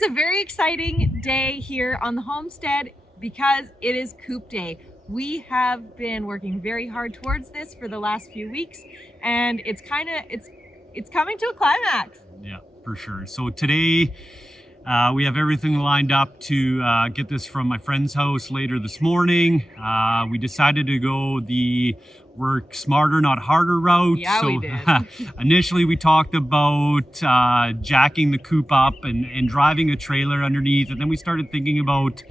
It's a very exciting day here on the homestead because it is Coop Day. We have been working very hard towards this for the last few weeks, and it's coming to a climax. Yeah, for sure. So today we have everything lined up to get this from my friend's house later this morning. We decided to go the work smarter, not harder route. Yeah, so we did. Initially we talked about jacking the coop up and driving a trailer underneath. And then we started thinking about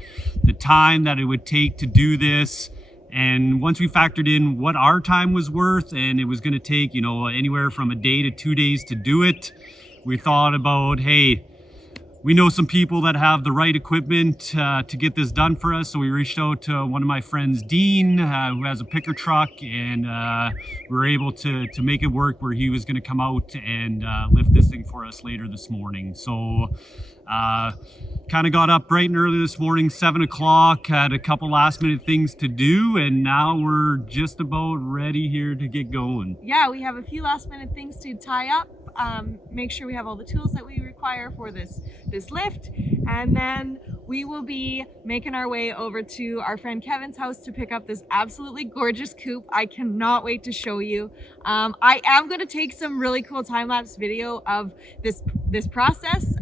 the time that it would take to do this. And once we factored in what our time was worth, and it was going to take, anywhere from a day to 2 days to do it, we thought about, hey, we know some people that have the right equipment to get this done for us. So we reached out to one of my friends, Dean, who has a picker truck, and we were able to make it work where he was going to come out and lift this thing for us later this morning. So kind of got up bright and early this morning, 7 o'clock, had a couple last minute things to do, and now we're just about ready here to get going. Yeah, we have a few last minute things to tie up, make sure we have all the tools that we require for this lift, and then we will be making our way over to our friend Kevin's house to pick up this absolutely gorgeous coop. I cannot wait to show you. I am going to take some really cool time-lapse video of this process.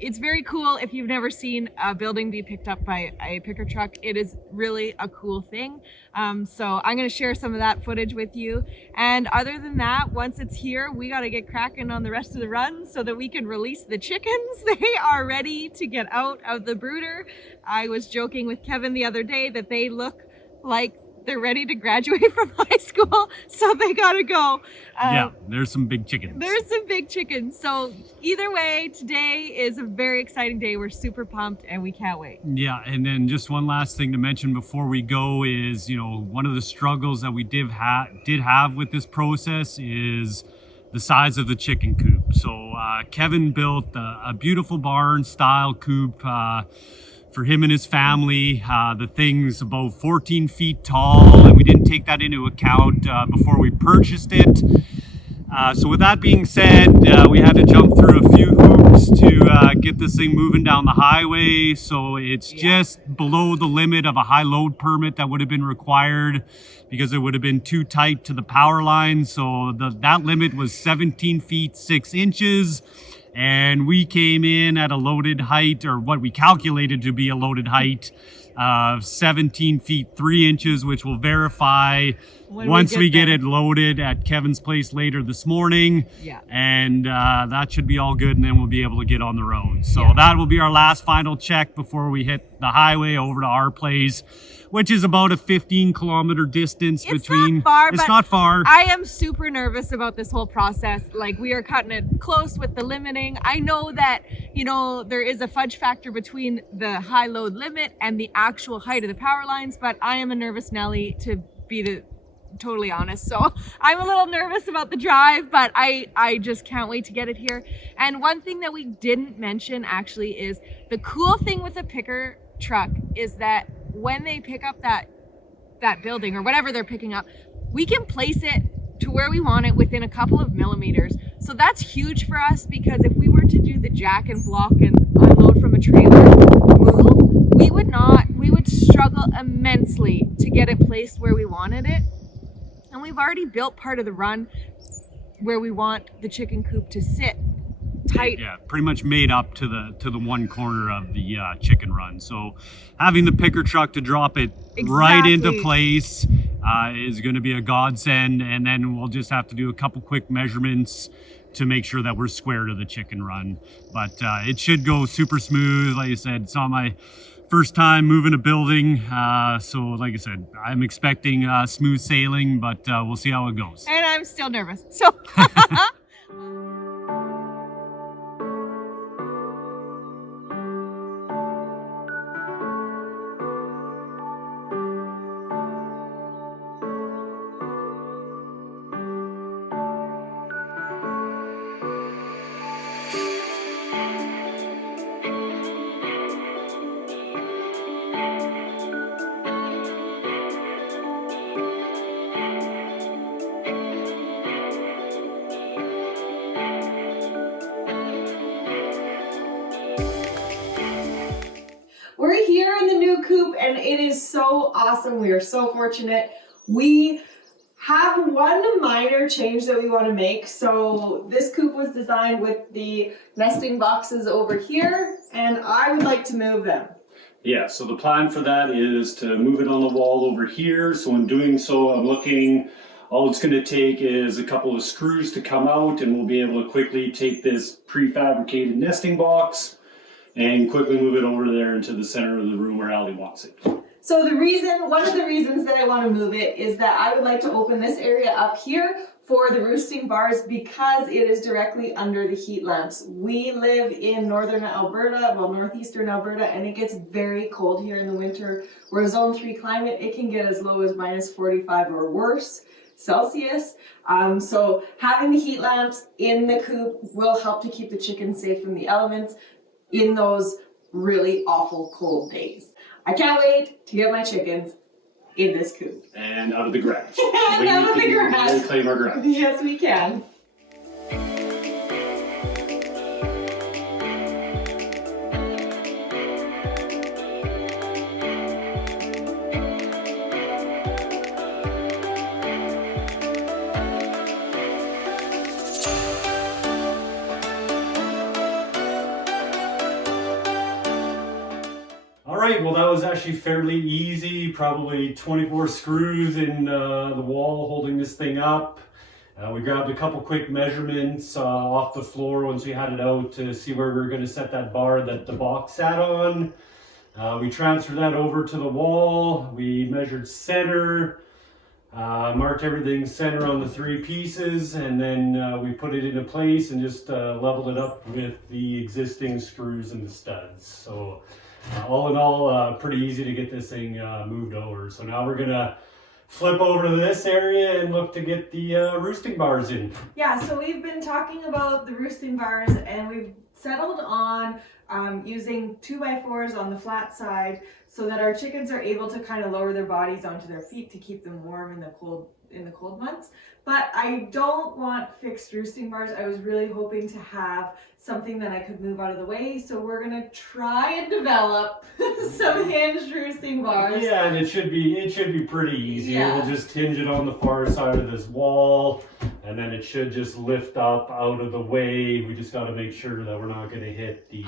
It's very cool if you've never seen a building be picked up by a picker truck. It is really a cool thing. So I'm going to share some of that footage with you. And other than that, once it's here, we got to get cracking on the rest of the run so that we can release the chickens. They are ready to get out of the brooder. I was joking with Kevin the other day that they look like they're ready to graduate from high school, so they gotta go. Yeah, there's some big chickens. There's some big chickens. So either way, today is a very exciting day. We're super pumped and we can't wait. Yeah, and then just one last thing to mention before we go is, one of the struggles that we did have with this process is the size of the chicken coop. So Kevin built a beautiful barn style coop for him and his family. The thing's about 14 feet tall, and we didn't take that into account before we purchased it. So with that being said, we had to jump through a few hoops to get this thing moving down the highway. So it's just below the limit of a high load permit that would have been required because it would have been too tight to the power line. So that limit was 17 feet 6 inches. And we came in at a loaded height, or what we calculated to be a loaded height, of 17 feet 3 inches, which we'll verify once we get it loaded at Kevin's place later this morning. Yeah. And that should be all good, and then we'll be able to get on the road. So that will be our last final check before we hit the highway over to our place, which is about a 15-kilometer distance between. It's not far. I am super nervous about this whole process. Like, we are cutting it close with the limiting. I know that, there is a fudge factor between the high load limit and the actual height of the power lines, but I am a nervous Nelly, to be totally honest. So I'm a little nervous about the drive, but I just can't wait to get it here. And one thing that we didn't mention actually is the cool thing with a picker truck is that when they pick up that building or whatever they're picking up, we can place it to where we want it within a couple of millimeters. So that's huge for us, because if we were to do the jack and block and unload from a trailer move, we would struggle immensely to get it placed where we wanted it. And we've already built part of the run where we want the chicken coop to sit tight. Yeah, pretty much made up to the one corner of the chicken run. So having the picker truck to drop it right into place is going to be a godsend. And then we'll just have to do a couple quick measurements to make sure that we're square to the chicken run. But it should go super smooth. Like I said, it's not my first time moving a building. So like I said, I'm expecting smooth sailing, but we'll see how it goes. And I'm still nervous. So and it is so awesome. We are so fortunate. We have one minor change that we want to make. So this coop was designed with the nesting boxes over here, and I would like to move them. Yeah, so the plan for that is to move it on the wall over here. So in doing so, I'm looking, all it's going to take is a couple of screws to come out, and we'll be able to quickly take this prefabricated nesting box and quickly move it over there into the center of the room where Allie wants it. So one of the reasons that I want to move it is that I would like to open this area up here for the roosting bars because it is directly under the heat lamps. We live in northern Alberta, well, northeastern Alberta, and it gets very cold here in the winter. We're a zone 3 climate. It can get as low as minus 45 or worse Celsius. So having the heat lamps in the coop will help to keep the chickens safe from the elements in those really awful cold days. I can't wait to get my chickens in this coop. And out of the garage. And out of the garage. Reclaim our garage. Yes, we can. Alright, well that was actually fairly easy, probably 24 screws in the wall holding this thing up. We grabbed a couple quick measurements off the floor once we had it out to see where we were going to set that bar that the box sat on. We transferred that over to the wall, we measured center, marked everything center on the 3 pieces, and then we put it into place and just leveled it up with the existing screws and the studs. So all in all, pretty easy to get this thing moved over. So now we're gonna flip over to this area and look to get the roosting bars in. Yeah, so we've been talking about the roosting bars, and we've settled on using 2x4s on the flat side so that our chickens are able to kind of lower their bodies onto their feet to keep them warm in the cold months. But I don't want fixed roosting bars. I was really hoping to have something that I could move out of the way. So we're gonna try and develop some hinged roosting bars. Yeah, and it should be pretty easy. Yeah. We'll just hinge it on the far side of this wall, and then it should just lift up out of the way. We just got to make sure that we're not going to hit the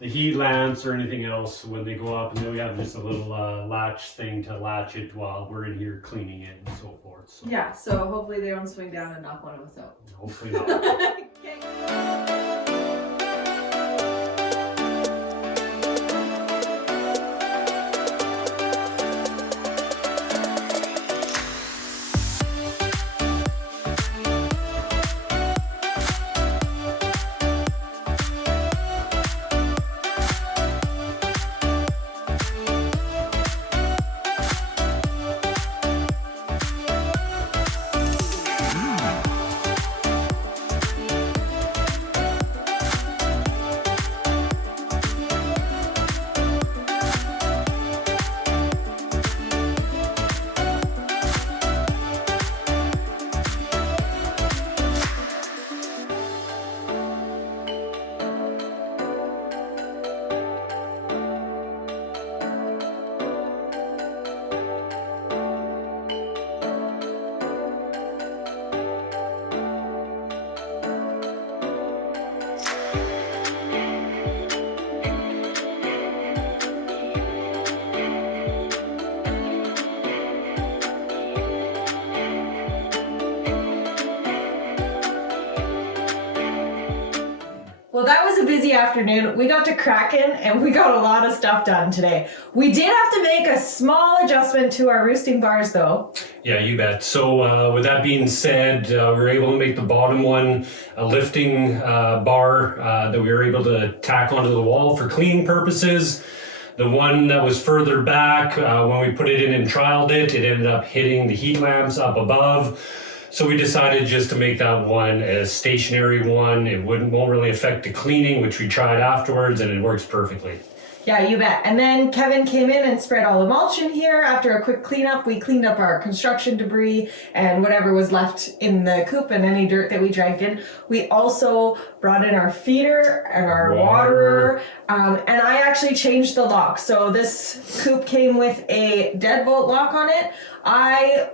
heat lamps or anything else when they go up. And then we have just a little latch thing to latch it while we're in here cleaning it and so forth. So. Yeah, so hopefully they don't swing down and knock one of us out. Hopefully not. Okay. Well, that was a busy afternoon. We got to cracking and we got a lot of stuff done today. We did have to make a small adjustment to our roosting bars though. Yeah, you bet. So with that being said, we were able to make the bottom one a lifting bar that we were able to tack onto the wall for cleaning purposes. The one that was further back, when we put it in and trialed it, it ended up hitting the heat lamps up above. So we decided just to make that one a stationary one. It won't really affect the cleaning, which we tried afterwards, and it works perfectly. Yeah, you bet. And then Kevin came in and spread all the mulch in here. After a quick cleanup, we cleaned up our construction debris and whatever was left in the coop and any dirt that we dragged in. We also brought in our feeder and our waterer. And I actually changed the lock. So this coop came with a deadbolt lock on it. I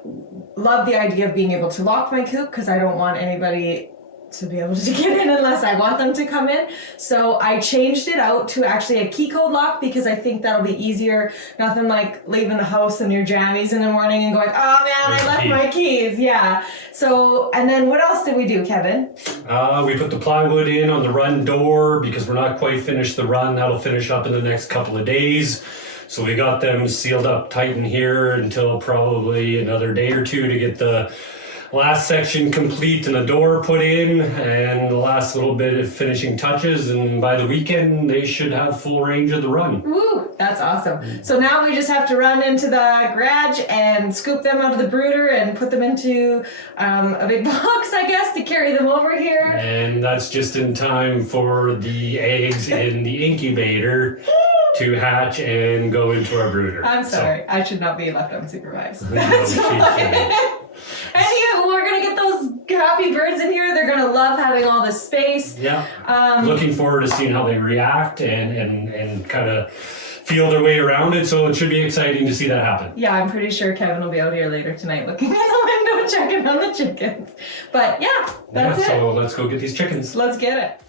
love the idea of being able to lock my coop because I don't want anybody to be able to get in unless I want them to come in. So I changed it out to actually a key code lock because I think that'll be easier. Nothing like leaving the house in your jammies in the morning and going, oh man, I left my keys. Yeah. So, and then what else did we do, Kevin? We put the plywood in on the run door because we're not quite finished the run. That'll finish up in the next couple of days. So we got them sealed up tight in here until probably another day or two to get the last section complete and the door put in and the last little bit of finishing touches, and by the weekend they should have full range of the run. Woo, that's awesome. So now we just have to run into the garage and scoop them out of the brooder and put them into a big box, I guess, to carry them over here. And that's just in time for the eggs in the incubator to hatch and go into our brooder. I'm sorry, I should not be left unsupervised. So, Anywho, we're gonna get those happy birds in here. They're gonna love having all this space. yeah. Looking forward to seeing how they react and kind of feel their way around it. So it should be exciting to see that happen. Yeah, I'm pretty sure Kevin will be out here later tonight looking in the window checking on the chickens. But yeah, that's it. So let's go get these chickens. Let's get it.